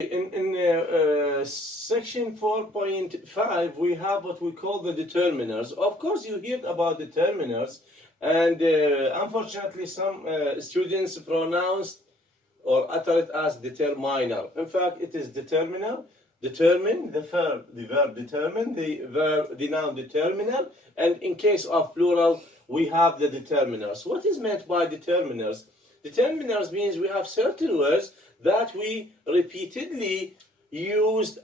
In section 4.5, we have what we call the determiners. Of course, you heard about determiners, and unfortunately, some students pronounced or utter it as determiner. In fact, it is determiner, determine, the verb determine, the noun determiner, and in case of plural, we have the determiners. What is meant by determiners? Determiners means we have certain words that we repeatedly used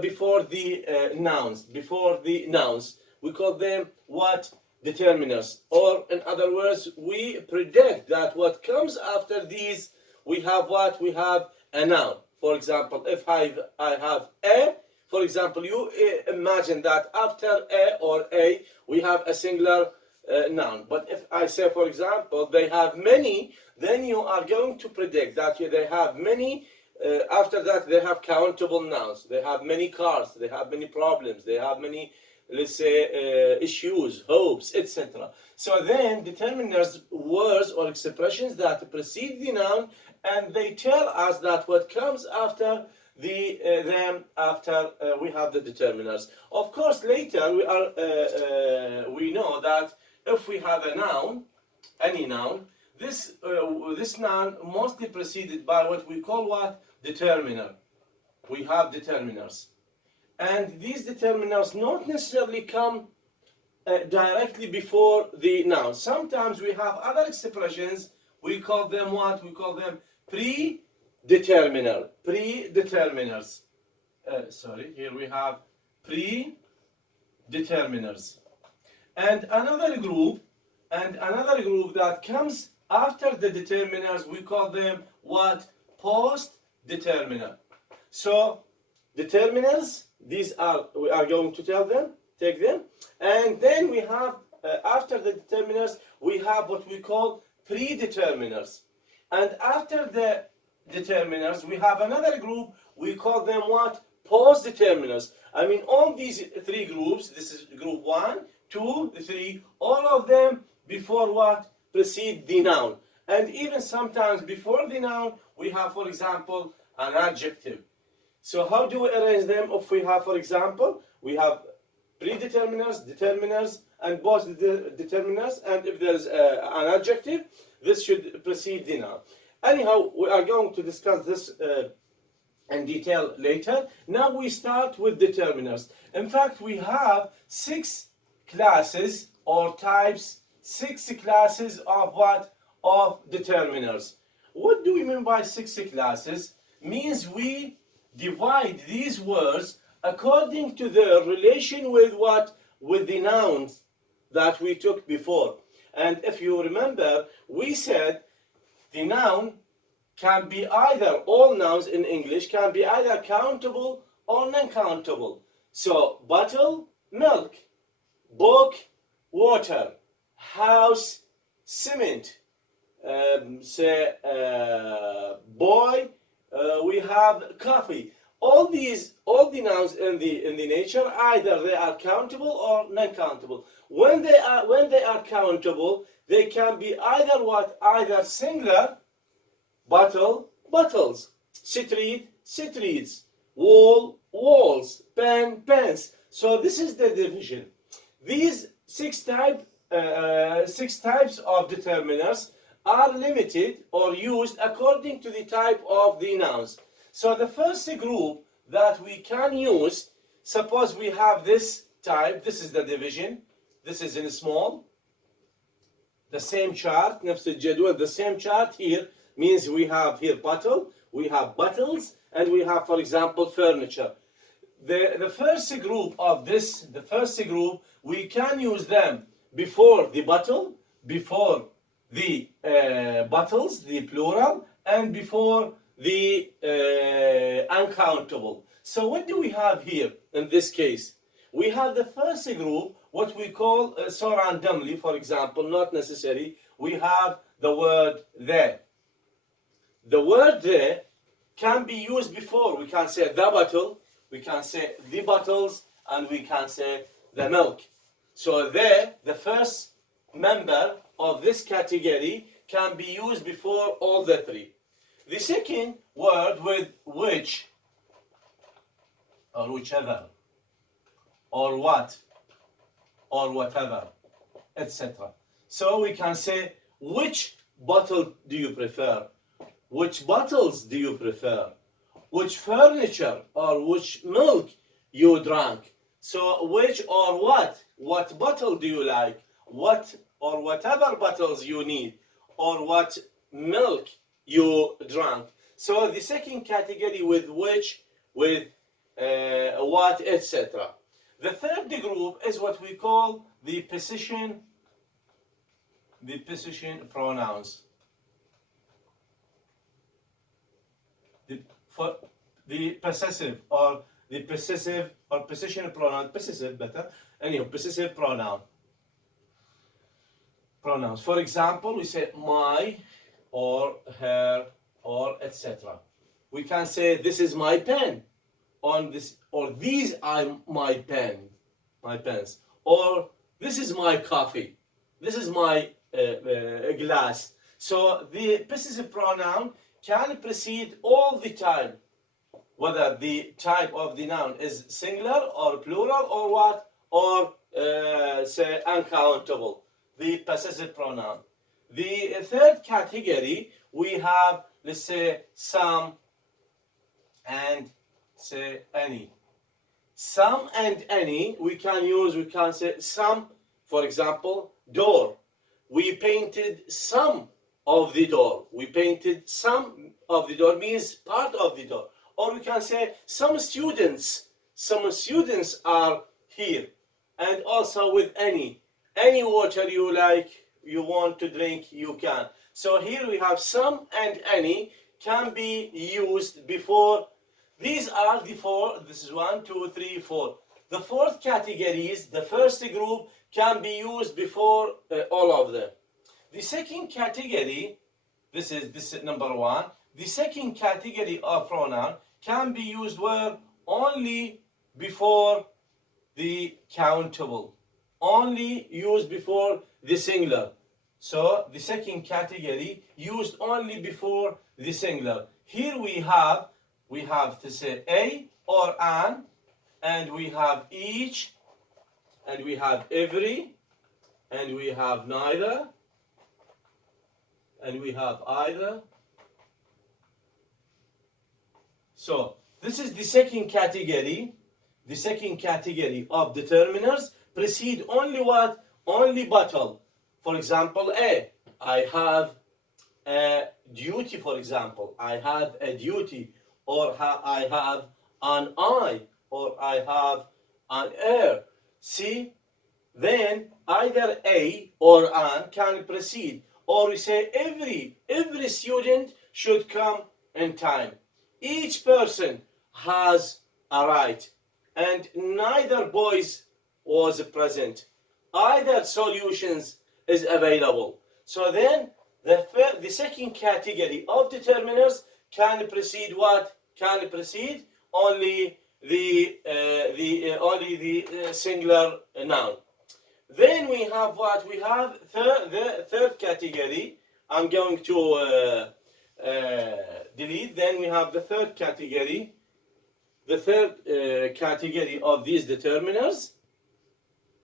before the nouns. Before the nouns, we call them what? Determiners. Or in other words, we predict that what comes after these, we have what? We have a noun. For example, if I have a, for example, you imagine that after a or a, we have a singular noun. But if I say, for example, they have many, then you are going to predict that they have many. After that, they have countable nouns. They have many cars. They have many problems. They have many, let's say, issues, hopes, etc. So then, determiners, words or expressions that precede the noun, and they tell us that what comes after them after we have the determiners. Of course, later we know that if we have a noun, any noun, this noun mostly preceded by what we call what? Determiner. We have determiners. And these determiners not necessarily come directly before the noun. Sometimes we have other expressions, we call them what? We call them predeterminer. Predeterminers. Here we have predeterminers. And another group that comes after the determiners, we call them what? Post-determiner. So determiners, we are going to take them, and then we have after the determiners, we have what we call predeterminers, and after the determiners, we have another group, we call them what? Post-determiners. I mean, all these three groups, this is group 1, 2, 3, all of them before what? Precede the noun. And even sometimes before the noun, we have, for example, an adjective. So how do we arrange them? If we have, for example, we have predeterminers, determiners, and post-determiners, and if there's an adjective, this should precede the noun. Anyhow, we are going to discuss this in detail later. Now we start with determiners. In fact, we have 6 classes or types, 6 classes of what? Of determiners. What do we mean by 6 classes? Means we divide these words according to their relation with what? With the nouns that we took before. And if you remember, we said the noun can be either, all nouns in English can be either countable or non-countable. So, bottle, milk; book, water; house, cement; boy, we have coffee. All the nouns in the nature, either they are countable or non-countable. When they are countable, they can be either what? Either singular, bottle, bottles; street, streets; wall, walls; pen, pens. So this is the division. These 6 types of determiners are limited or used according to the type of the nouns. So the first group that we can use, suppose we have this type, this is the division, this is in small, the same chart, نفس الجدول, the same chart here, means we have here bottle, we have bottles, and we have, for example, furniture. The first group of this, the first group, we can use them before the bottle, before the bottles, the plural, and before the uncountable. So what do we have here in this case? We have the first group, what we call, so randomly, for example, not necessary, we have the word there. The word there can be used before. We can say the bottle, we can say the bottles, and we can say the milk. So there, the first member of this category can be used before all the 3. The second word with which or whichever or what or whatever, etc. So we can say, which bottle do you prefer? Which bottles do you prefer? Which furniture or which milk you drank? So which or what bottle do you like? What or whatever bottles you need, or what milk you drank. So the second category with which, with what, etc. The third group is what we call the possession pronouns. The possessive or possession pronoun, possessive better, anyhow, possessive pronouns. For example, we say my or her or etc. We can say this is my pen, on this, or these are my pens, or this is my coffee, this is my glass. So the possessive pronoun can precede all the time, whether the type of the noun is singular or plural or what, or say uncountable, the possessive pronoun. The third category, we have, let's say, some and say any. Some and any we can say some, for example, door. We painted some of the door. We painted some of the door means part of the door. Or we can say some students are here. And also with any water you like, you want to drink, you can. So here we have some and any can be used before. These are the four. This is 1, 2, 3, 4. The fourth category is the first group can be used before all of them. The second category, this is number 1. The second category of pronoun can be used where only before the countable, only used before the singular. So the second category used only before the singular. Here we have to say a or an, and we have each, and we have every, and we have neither, and we have either. So this is the second category. The second category of determiners precede only what? Only bottle. For example, I have a duty, for example. I have a duty, or I have an eye, or I have an air. See? Then either a or an can precede. Or we say every student should come in time. Each person has a right, and neither boys was present. Either solutions is available. So then the second category of determiners can precede what? Can precede only the singular noun. Then we have what? We have the third category. I'm going to delete. Then we have the third category. The third category of these determiners